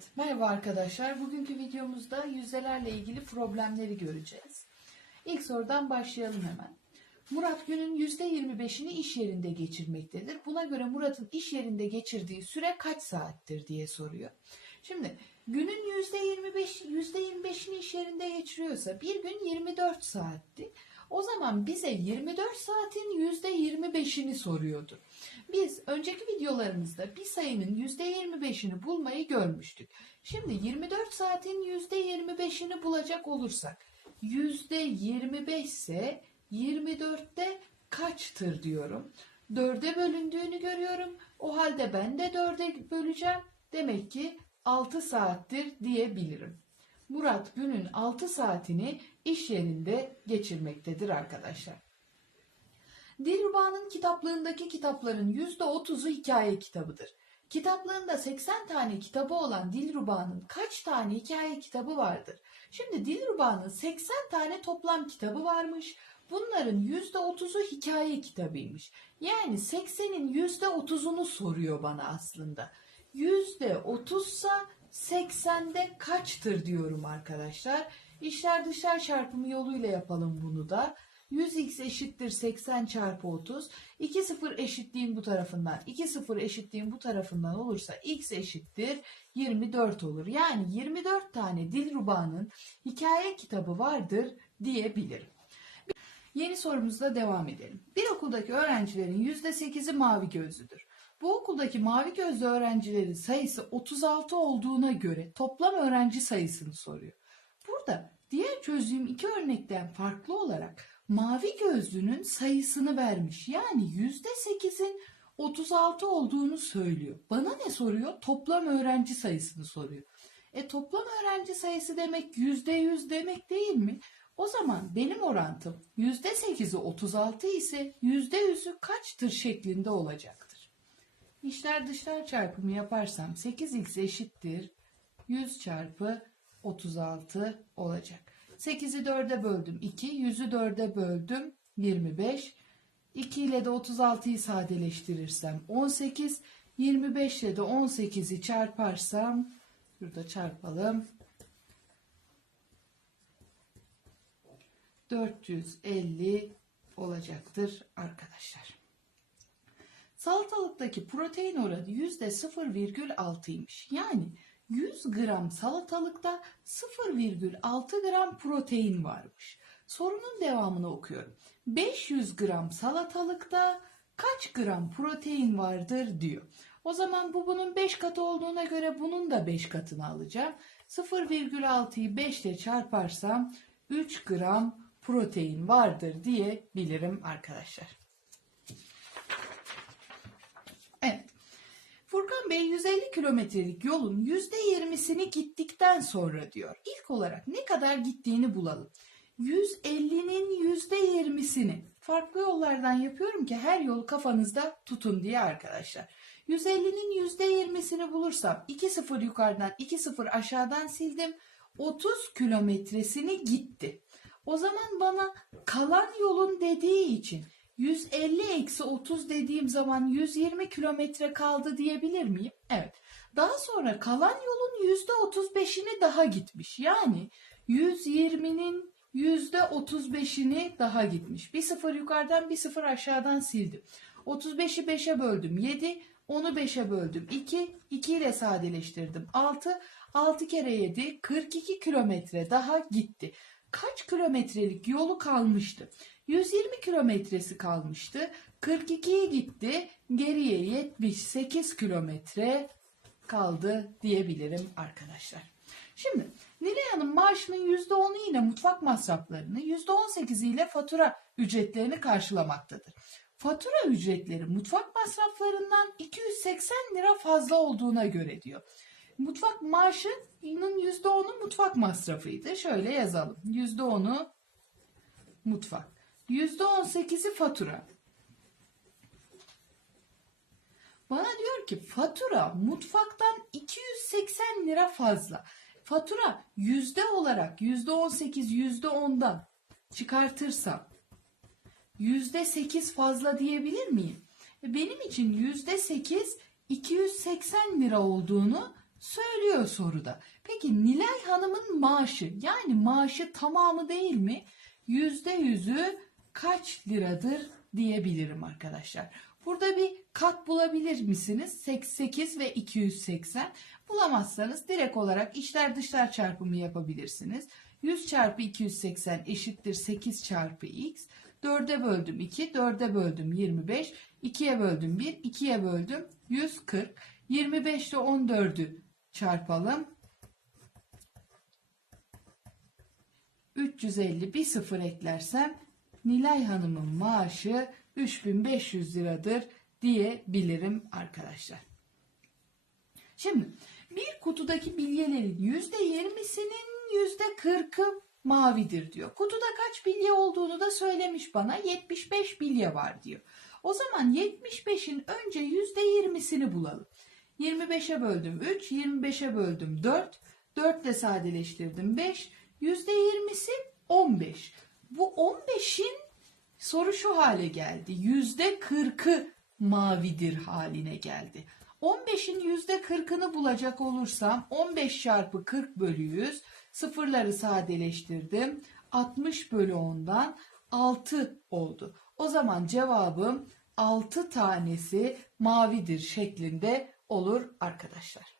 Evet, merhaba arkadaşlar. Bugünkü videomuzda yüzdelerle ilgili problemleri göreceğiz. İlk sorudan başlayalım hemen. Murat günün %25'ini iş yerinde geçirmektedir. Buna göre Murat'ın iş yerinde geçirdiği süre kaç saattir diye soruyor. Şimdi günün %25, %25'ini iş yerinde geçiriyorsa bir gün 24 saatti. O zaman bize 24 saatin %25'ini soruyordu. Biz önceki videolarımızda bir sayının %25'ini bulmayı görmüştük. Şimdi 24 saatin %25'ini bulacak olursak %25 ise 24'te kaçtır diyorum. 4'e bölündüğünü görüyorum. O halde ben de 4'e böleceğim. Demek ki 6 saattir diyebilirim. Murat günün 6 saatini iş yerinde geçirmektedir arkadaşlar. Dilruba'nın kitaplığındaki kitapların %30'u hikaye kitabıdır. Kitaplığında 80 tane kitabı olan Dilruba'nın kaç tane hikaye kitabı vardır? Şimdi Dilruba'nın 80 tane toplam kitabı varmış. Bunların %30'u hikaye kitabıymış. Yani 80'in %30'unu soruyor bana aslında. %30 ise 80'de kaçtır diyorum arkadaşlar. İşler dışlar çarpımı yoluyla yapalım bunu da. 100x eşittir 80 çarpı 30. 2 sıfır eşitliğin bu tarafından 2 sıfır eşitliğin bu tarafından olursa x eşittir 24 olur. Yani 24 tane Dilruba'nın hikaye kitabı vardır diyebilirim. Yeni sorumuzla devam edelim. Bir okuldaki öğrencilerin %8'i mavi gözlüdür. Bu okuldaki mavi gözlü öğrencilerin sayısı 36 olduğuna göre toplam öğrenci sayısını soruyor. Burada diğer çözdüğüm iki örnekten farklı olarak mavi gözlünün sayısını vermiş. Yani %8'in 36 olduğunu söylüyor. Bana ne soruyor? Toplam öğrenci sayısını soruyor. E toplam öğrenci sayısı demek %100 demek değil mi? O zaman benim orantım %8'i 36 ise %100'ü kaçtır şeklinde olacaktır. İşler dışlar çarpımı yaparsam 8x eşittir 100 çarpı 36 olacak. 8'i 4'e böldüm 2, 100'ü 4'e böldüm 25. 2 ile de 36'yı sadeleştirirsem 18, 25 ile de 18'i çarparsam burada çarpalım. 450 olacaktır arkadaşlar. Salatalıktaki protein oranı %0,6'ymış. Yani 100 gram salatalıkta 0,6 gram protein varmış. Sorunun devamını okuyorum. 500 gram salatalıkta kaç gram protein vardır diyor. O zaman bu bunun 5 katı olduğuna göre bunun da 5 katını alacağım. 0,6'yı 5 ile çarparsam 3 gram protein vardır diyebilirim arkadaşlar. Evet. Furkan Bey 150 kilometrelik yolun %20'sini gittikten sonra diyor. İlk olarak ne kadar gittiğini bulalım. 150'nin %20'sini farklı yollardan yapıyorum ki her yolu kafanızda tutun diye arkadaşlar. 150'nin %20'sini bulursam 2 sıfır yukarıdan 2 sıfır aşağıdan sildim. 30 kilometresini gitti. O zaman bana kalan yolun dediği için 150 eksi 30 dediğim zaman 120 kilometre kaldı diyebilir miyim? Evet. Daha sonra kalan yolun %35'ini daha gitmiş. Yani 120'nin %35'ini daha gitmiş. Bir sıfır yukarıdan bir sıfır aşağıdan sildim. 35'i 5'e böldüm 7, onu 5'e böldüm 2, 2 ile sadeleştirdim 6, 6 kere 7, 42 kilometre daha gitti. Kaç kilometrelik yolu kalmıştı? 120 kilometresi kalmıştı. 42'ye gitti. Geriye 78 kilometre kaldı diyebilirim arkadaşlar. Şimdi Nilay Hanım maaşının %10'u ile mutfak masraflarını, %18'i ile fatura ücretlerini karşılamaktadır. Fatura ücretleri mutfak masraflarından 280 lira fazla olduğuna göre diyor. Mutfak maaşının %10'u mutfak masrafıydı. Şöyle yazalım. %10'u mutfak. %18'i fatura. Bana diyor ki fatura mutfaktan 280 lira fazla. Fatura yüzde olarak yüzde 18 yüzde 10'dan çıkartırsam yüzde 8 fazla diyebilir miyim? E, Benim için yüzde 8 280 lira olduğunu soruluyor soruda. Peki Nilay Hanım'ın maaşı yani maaşı tamamı değil mi? Yüzde yüzü kaç liradır diyebilirim arkadaşlar. Burada bir kat bulabilir misiniz? 88 ve 280. Bulamazsanız direkt olarak içler dışlar çarpımı yapabilirsiniz. 100 çarpı 280 eşittir 8 çarpı x. 4'e böldüm 2, 4'e böldüm 25, 2'ye böldüm 1, 2'ye böldüm 140. 25 ile 14'ü çarpalım. 350 bir sıfır eklersem Nilay Hanım'ın maaşı 3500 liradır diyebilirim arkadaşlar. Şimdi bir kutudaki bilyelerin %20'sinin %40'ı mavidir diyor. Kutuda kaç bilye olduğunu da söylemiş bana. 75 bilye var diyor. O zaman 75'in önce %20'sini bulalım. 25'e böldüm 3, 25'e böldüm 4, 4 ile sadeleştirdim 5, %20'si 15. Bu 15'in soru şu hale geldi. %40'ı mavidir haline geldi. 15'in %40'ını bulacak olursam 15 çarpı 40 bölü 100 sıfırları sadeleştirdim. 60 bölü 10'dan 6 oldu. O zaman cevabım 6 tanesi mavidir şeklinde olur arkadaşlar.